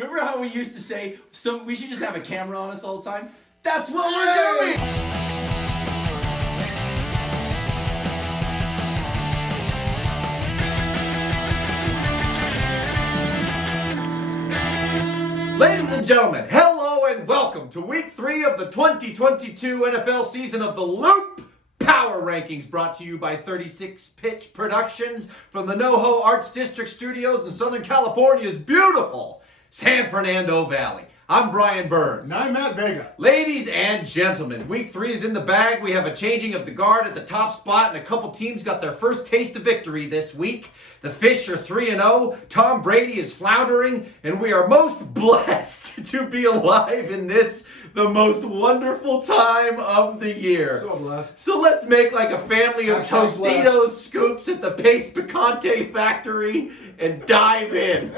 Remember how we used to say, so we should just have a camera on us all the time? That's what we're doing! Ladies and gentlemen, hello and welcome to week 3 of the 2022 NFL season of the Loop Power Rankings, brought to you by 36 Pitch Productions from the NoHo Arts District Studios in Southern California's beautiful San Fernando Valley. I'm Brian Burns. And I'm Matt Vega. Ladies and gentlemen, week 3 is in the bag. We have a changing of the guard at the top spot, and a couple teams got their first taste of victory this week. The Fish are 3-0, Tom Brady is floundering, and we are most blessed to be alive in this, the most wonderful time of the year. So blessed. So let's make like a family of Hashtag Tostitos scoops at the Pace Picante factory and dive in.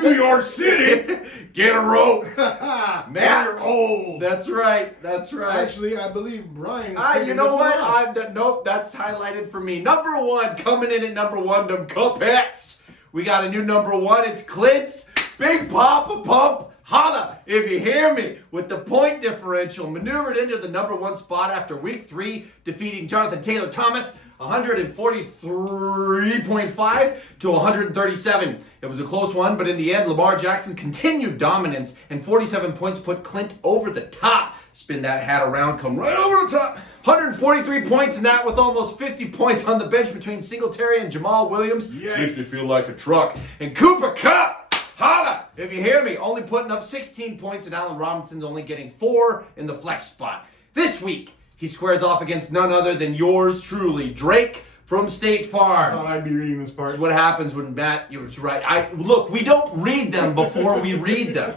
New York City! Get a rope. Matt, Matt. you're old. That's right. That's right. Actually, I believe Brian is You picking know this one what? up. Nope, that's highlighted for me. Number 1, coming in at number 1, them Cupettes. We got a new number 1. It's Clint's Big Papa Pump. Holla, if you hear me, with the point differential maneuvered into the number 1 spot after week 3, defeating Jonathan Taylor Thomas 143.5 to 137. It was a close one, but in the end, Lamar Jackson's continued dominance and 47 points put Clint over the top. Spin that hat around, come right over the top. 143 points, and that with almost 50 points on the bench between Singletary and Jamal Williams. Yikes. Makes me feel like a truck. And Cooper Kupp, holla, if you hear me, only putting up 16 points, and Allen Robinson's only getting 4 in the flex spot. This week, he squares off against none other than yours truly, Drake from State I Farm. thought I'd be reading this part. That's what happens when Matt, you was right. Look, we don't read them before we read them.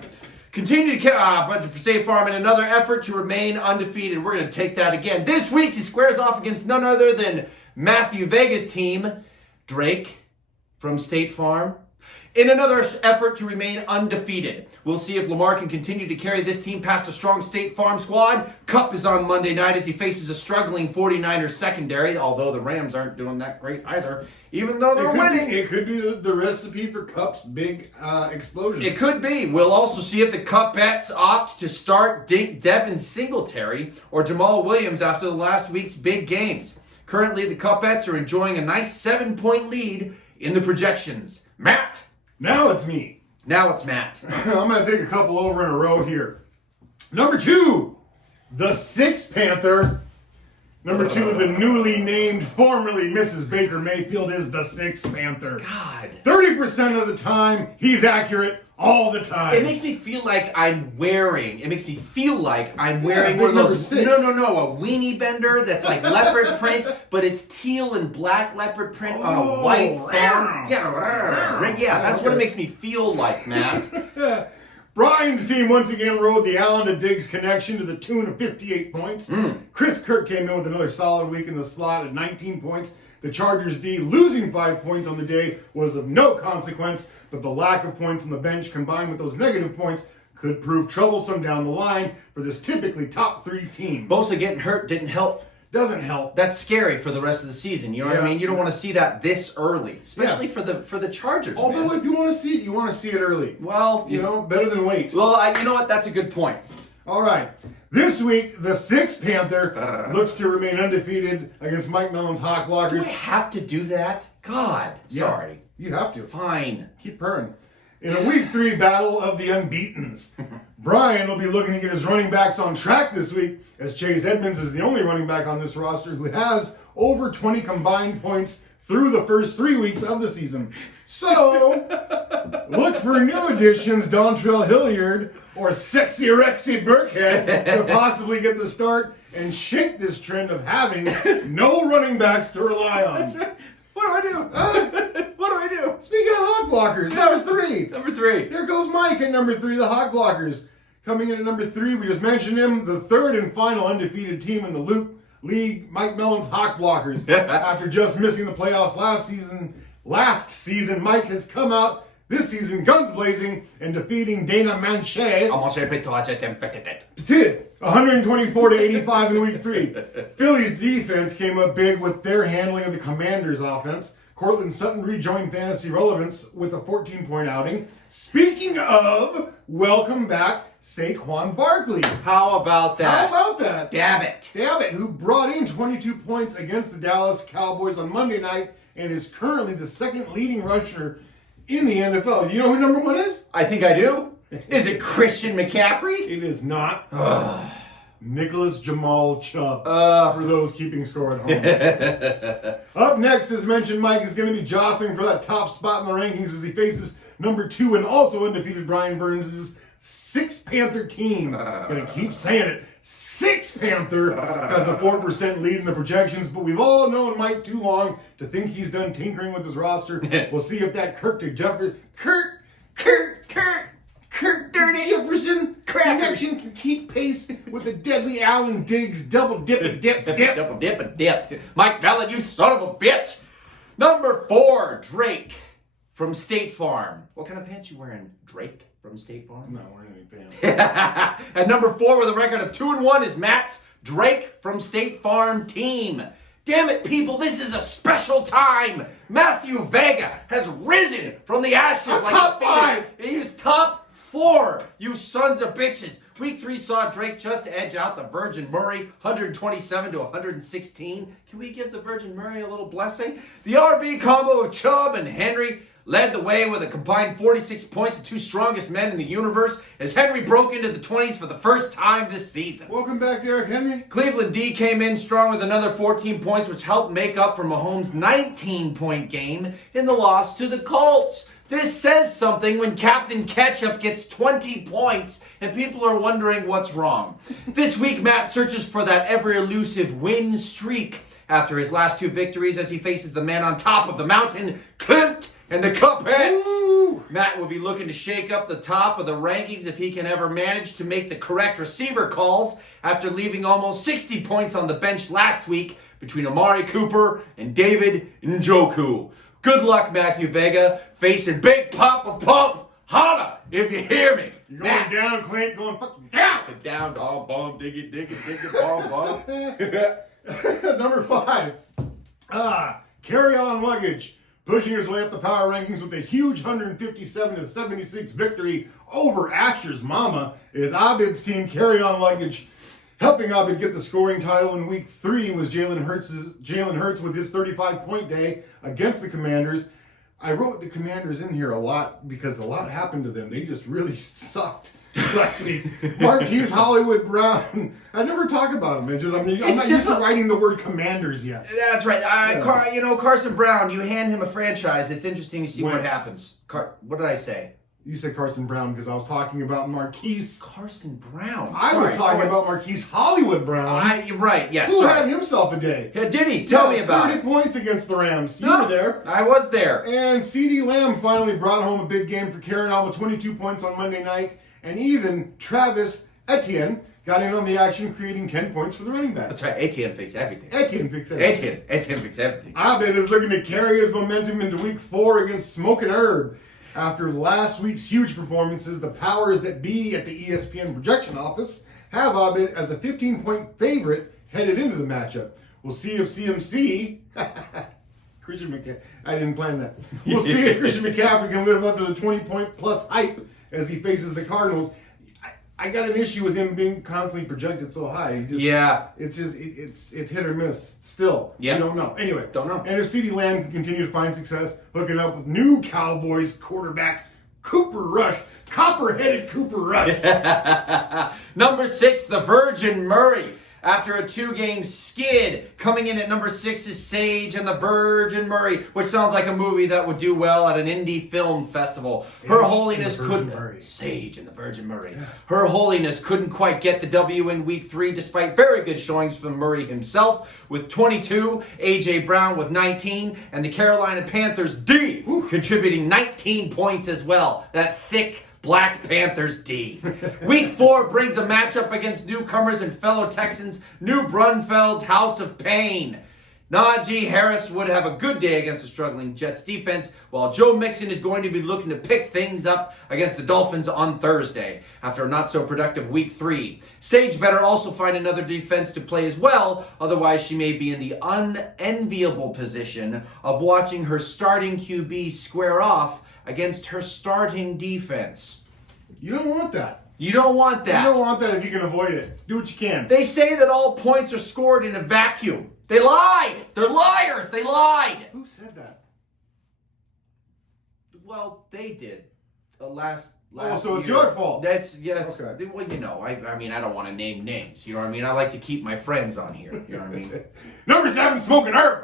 Continue to but for State Farm in another effort to remain undefeated. We're going to take that again. This week, he squares off against none other than Matthew Vega's team, Drake from State Farm, in another effort to remain undefeated. We'll see if Lamar can continue to carry this team past a strong State Farm squad. Kupp is on Monday night as he faces a struggling 49ers secondary, although the Rams aren't doing that great either, even though they're winning. It could be the recipe for Kupp's big explosion. It could be. We'll also see if the Cupettes opt to start Devin Singletary or Jamal Williams after the last week's big games. Currently, the Cupettes are enjoying a nice 7-point lead in the projections. Matt. Now it's me. Now it's Matt. I'm going to take a couple over in a row here. Number 2, the Sixth Panther. Number 2, the newly named, formerly Mrs. Baker Mayfield, is the Sixth Panther. God. 30% of the time, he's accurate all the time. It makes me feel like I'm wearing one of big number those, 6. no, a weenie bender that's like leopard print, but it's teal and black leopard print on a white phone. Yeah, that's what it makes me feel like, Matt. Brian's team once again rode the Allen to Diggs connection to the tune of 58 points. Chris Kirk came in with another solid week in the slot at 19 points. The Chargers D losing 5 points on the day was of no consequence, but the lack of points on the bench combined with those negative points could prove troublesome down the line for this typically top 3 team. Bosa getting hurt didn't help. Doesn't help. That's scary for the rest of the season. You know what I mean? You don't want to see that this early, especially for the Chargers. Although if you want to see it, you want to see it early. Well, better than wait. Well, you know what? That's a good point. All right. This week, the Sixth Panther looks to remain undefeated against Mike Mellon's Hawk Blockers. Do I have to do that? God, sorry. You have to. Fine. Keep purring. In a week 3 battle of the unbeatens, Brian will be looking to get his running backs on track this week, as Chase Edmonds is the only running back on this roster who has over 20 combined points through the first 3 weeks of the season. So, look for new additions, Dontrell Hilliard or Sexy Rexy Burkhead, to possibly get the start and shake this trend of having no running backs to rely on. What do I do? What do I do? Speaking of Hawk Blockers, number 3. Number 3. Here goes Mike at number 3, the Hawk Blockers. Coming in at number 3, we just mentioned him, the third and final undefeated team in the Loop League, Mike Mellon's Hawk Blockers. After just missing the playoffs last season, Mike has come out this season guns blazing and defeating Dana Manche 124 to 85 in week 3. Philly's defense came up big with their handling of the Commanders' offense. Cortland Sutton rejoined fantasy relevance with a 14-point outing. Speaking of, welcome back Saquon Barkley. How about that? How about that? Damn it. Who brought in 22 points against the Dallas Cowboys on Monday night and is currently the second leading rusher in the NFL. Do you know who number one is? I think I do. Is it Christian McCaffrey? It is not. Nicholas Jamal Chubb, for those keeping score at home. Up next, as mentioned, Mike is going to be jostling for that top spot in the rankings as he faces number 2 and also undefeated Brian Burns' Six Panther team. Going to keep saying it. Six Panther has a 4% lead in the projections, but we've all known Mike too long to think he's done tinkering with his roster. We'll see if that Kirk Dirty Jefferson connection can keep pace with the deadly Allen Diggs double dip. Double dip. Mike Bellin, you son of a bitch. Number 4, Drake from State Farm. What kind of pants you wearing, Drake from State Farm? I'm not wearing any pants. And number 4 with a record of 2-1 is Matt's Drake from State Farm team. Damn it, people, this is a special time. Matthew Vega has risen from the ashes like top a 5. He's top 4, you sons of bitches. Week 3 saw Drake just edge out the Virgin Murray, 127 to 116. Can we give the Virgin Murray a little blessing? The RB combo of Chubb and Henry led the way with a combined 46 points, the 2 strongest men in the universe, as Henry broke into the 20s for the first time this season. Welcome back, Derrick Henry. Cleveland D came in strong with another 14 points, which helped make up for Mahomes' 19-point game in the loss to the Colts. This says something when Captain Ketchup gets 20 points and people are wondering what's wrong. This week, Matt searches for that ever-elusive win streak after his last 2 victories as he faces the man on top of the mountain, Clint and the Cupheads. Woo! Matt will be looking to shake up the top of the rankings if he can ever manage to make the correct receiver calls after leaving almost 60 points on the bench last week between Amari Cooper and David Njoku. Good luck, Matthew Vega, facing Big Papa Pump. Holla, if you hear me. You're going down, Clint, going fucking down. Down, bomb, diggy, bomb. Number 5. Carry-on luggage. Pushing his way up the power rankings with a huge 157-76 victory over Asher's Mama is Abid's team, Carry-on luggage. Helping Abid get the scoring title in week 3 was Jalen Hurts with his 35-point day against the Commanders. I wrote the Commanders in here a lot because a lot happened to them. They just really sucked last week. Marquise Hollywood Brown. I never talk about him. I'm not used to writing the word Commanders yet. That's right. Carson Brown, you hand him a franchise. It's interesting to see what happens. What did I say? You said Carson Brown because I was talking about Marquise. Carson Brown. I was talking about Marquise Hollywood Brown. You're right. Yes. Who had himself a day? Yeah, did he? Tell me about 30 it. points against the Rams. You were there. I was there. And CeeDee Lamb finally brought home a big game for carrying on with 22 points on Monday night. And even Travis Etienne got in on the action, creating 10 points for the running backs. That's right. Etienne fixed everything. Etienne fixed everything. Etienne fixed everything. Abed is looking to carry his momentum into week 4 against Smoke and Herb. After last week's huge performances, the powers that be at the ESPN projection office have Abed as a 15-point favorite headed into the matchup. We'll see if CMC... Christian McCaffrey... I didn't plan that. We'll see if Christian McCaffrey can live up to the 20-point plus hype as he faces the Cardinals. I got an issue with him being constantly projected so high. It's hit or miss still. Yeah. We don't know. Anyway. Don't know. And if CeeDee Lamb can continue to find success hooking up with new Cowboys quarterback copper-headed Cooper Rush. Number 6, the Virgin Murray. After a 2-game skid, coming in at number 6 is Sage and the Virgin Murray, which sounds like a movie that would do well at an indie film festival. Sage Her Holiness and the Virgin couldn't... Murray. Sage and the Virgin Murray. Her Holiness couldn't quite get the W in week 3, despite very good showings from Murray himself, with 22, A.J. Brown with 19, and the Carolina Panthers D contributing 19 points as well. That thick Black Panthers D. Week 4 brings a matchup against newcomers and fellow Texans, New Brunfeld's House of Pain. Najee Harris would have a good day against the struggling Jets defense, while Joe Mixon is going to be looking to pick things up against the Dolphins on Thursday after a not-so-productive Week 3. Sage better also find another defense to play as well, otherwise she may be in the unenviable position of watching her starting QB square off against her starting defense. You don't want that. You don't want that. You don't want that if you can avoid it. Do what you can. They say that all points are scored in a vacuum. They lied. They're liars. They lied. Who said that? Well, they did. Last so it's year. your fault. That's yes. Okay. Well, you know, I mean, I don't want to name names. You know what I mean? I like to keep my friends on here. You know what I mean? Number 7, Smoking Herb.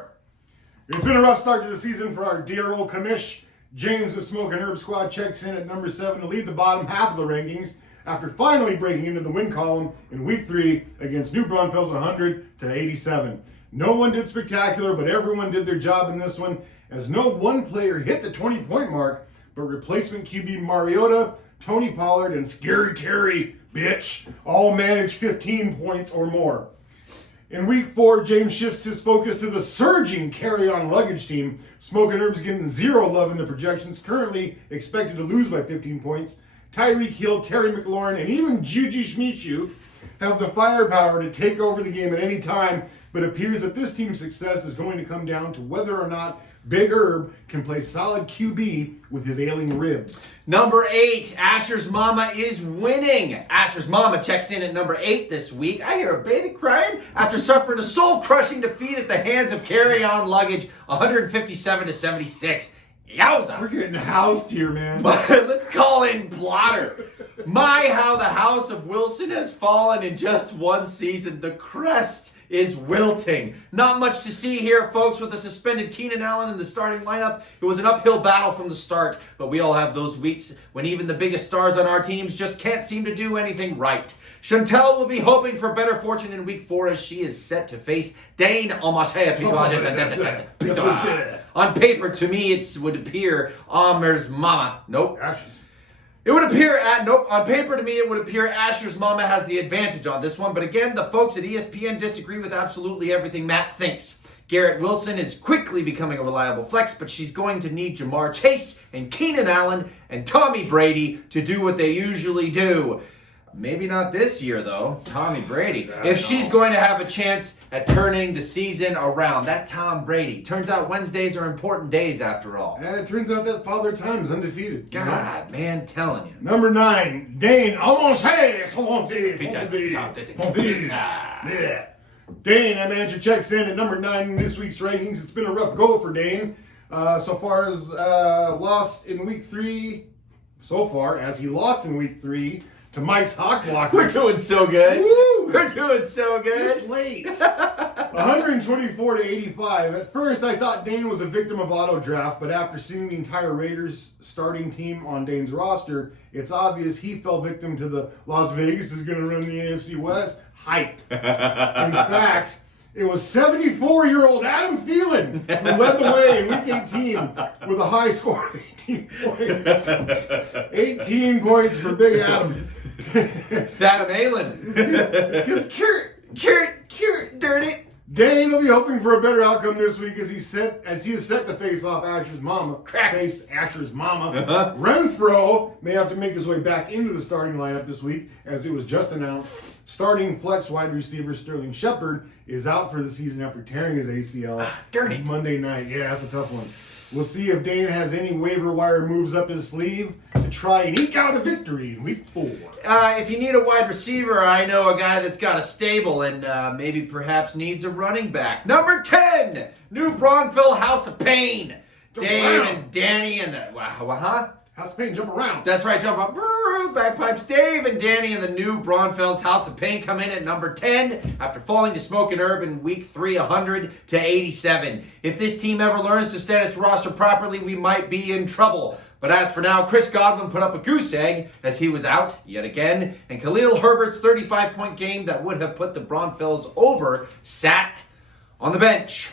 It's been a rough start to the season for our dear old commish. James, the Smoking Herb squad, checks in at number 7 to lead the bottom half of the rankings after finally breaking into the win column in Week 3 against New Braunfels 100-87. No one did spectacular, but everyone did their job in this one, as no one player hit the 20-point mark, but replacement QB Mariota, Tony Pollard, and Scary Terry, bitch, all managed 15 points or more. In Week 4, James shifts his focus to the surging carry-on luggage team. Smoking Herb's getting 0 love in the projections, currently expected to lose by 15 points. Tyreek Hill, Terry McLaurin, and even Juju Smith-Schuster have the firepower to take over the game at any time, but it appears that this team's success is going to come down to whether or not Big Herb can play solid QB with his ailing ribs. Number 8, Asher's Mama is winning. Asher's Mama checks in at number 8 this week. I hear a baby crying after suffering a soul-crushing defeat at the hands of carry-on luggage, 157-76. Yowza! We're getting housed here, man. Let's call in Blotter. My, how the house of Wilson has fallen in just one season. The crest is wilting. Not much to see here, folks, with the suspended Keenan Allen in the starting lineup. It was an uphill battle from the start, but we all have those weeks when even the biggest stars on our teams just can't seem to do anything right. Chantel will be hoping for better fortune in Week 4 as she is set to face Dane Almashea. On paper, to me, it would appear Amer's Mama. Nope. Ashes. On paper to me, it would appear Asher's Mama has the advantage on this one. But again, the folks at ESPN disagree with absolutely everything Matt thinks. Garrett Wilson is quickly becoming a reliable flex, but she's going to need Jamar Chase and Keenan Allen and Tommy Brady to do what they usually do. Maybe not this year, though. Tommy Brady. If she's going to have a chance at turning the season around, that Tom Brady. Turns out Wednesdays are important days after all. And it turns out that Father Time is undefeated. God, man, telling you. Number 9, Dane Almashea. Yeah. Dane, that manager, checks in at number 9 in this week's rankings. It's been a rough go for Dane. So far as lost in Week 3, as he lost in Week 3 to Mike's Hawk Blocker. We're doing so good. Woo! We're doing so good. It's late. 124-85. At first, I thought Dane was a victim of auto draft, but after seeing the entire Raiders starting team on Dane's roster, it's obvious he fell victim to the Las Vegas is going to run the AFC West hype. In fact, it was 74-year-old Adam Thielen who led the way in Week 18 with a high score of 18 points. 18 points for Big Adam. Adam Allen. Because Curt, darn it. Dane will be hoping for a better outcome this week as he is set to face off Asher's Mama. Renfro may have to make his way back into the starting lineup this week, as it was just announced. Starting flex wide receiver Sterling Shepard is out for the season after tearing his ACL Monday night. Yeah, that's a tough one. We'll see if Dane has any waiver wire moves up his sleeve to try and eke out a victory in Week 4. If you need a wide receiver, I know a guy that's got a stable and maybe perhaps needs a running back. Number 10, New Braunfels House of Pain. Dave and Danny and the... House of Pain, jump around. That's right, jump up. Bagpipes. Dave and Danny and the New Braunfels House of Pain come in at number 10 after falling to Smoking Herb in Week 3, 100-87. If this team ever learns to set its roster properly, we might be in trouble. But as for now, Chris Godwin put up a goose egg as he was out yet again, and Khalil Herbert's 35-point game that would have put the Braunfels over sat on the bench.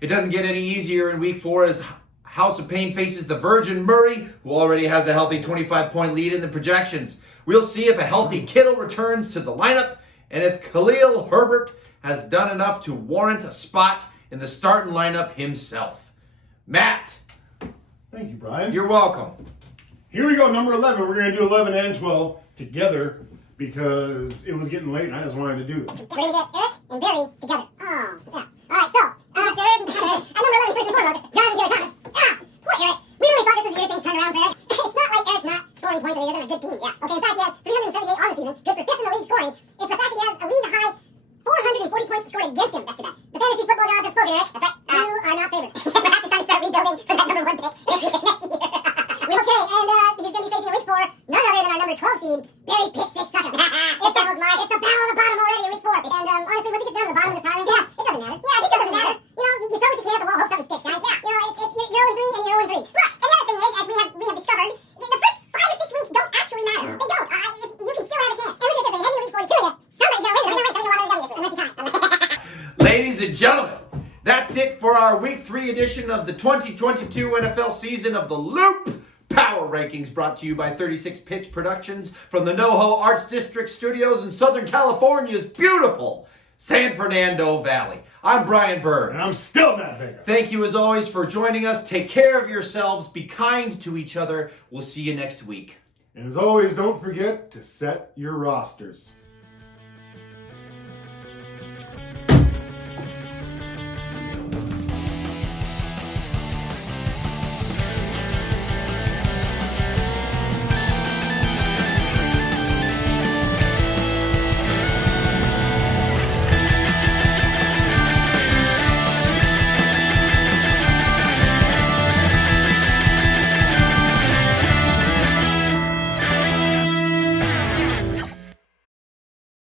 It doesn't get any easier in Week 4 as House of Pain faces the Virgin Murray, who already has a healthy 25-point lead in the projections. We'll see if a healthy Kittle returns to the lineup and if Khalil Herbert has done enough to warrant a spot in the starting lineup himself. Matt. Thank you, Brian. You're welcome. Here we go, number 11. We're going to do 11 and 12 together because it was getting late and I just wanted to do it. We're going to get Eric and Barry together. Oh, yeah. All right, so, sir, together. At number 11, first and foremost, John Taylor Thomas. Poor Eric. We really thought this was the year things turned around for Eric. It's not like Eric's not scoring points or he doesn't have a good team. Yeah. Okay, in fact, he has 378 on the season, good for 5th in the league scoring. It's the fact that he has a league high 440 points scored against him. That's too bad. The fantasy football gods have spoken, Eric. That's right. You are not favored. Perhaps it's time to start rebuilding for that number 1 pick next year. Okay, and he's going to be facing a week 4, none other than our number 12 seed, Barry's pick 6 sucker. It's the battle of the bottom already in week 4. And honestly, once he gets down to the bottom of this power rank, yeah, it doesn't matter. Yeah, it just doesn't matter. You know, you throw what you can at the wall, hope something sticks, guys. Yeah, you know, you're 0-3 and you're 0-3. Look, and the other thing is, as we have discovered, the first 5 or 6 weeks don't actually matter. They don't. You can still have a chance. And look at this, heading to week 42, somebody's going to win. Somebody's going to win this week, unless you tie. Ladies and gentlemen, that's it for our week 3 edition of the 2022 NFL season of the Loop Power Rankings, brought to you by 36 Pitch Productions from the NoHo Arts District Studios in Southern California's beautiful San Fernando Valley. I'm Brian Bird. And I'm still Matt Baker. Thank you as always for joining us. Take care of yourselves. Be kind to each other. We'll see you next week. And as always, don't forget to set your rosters.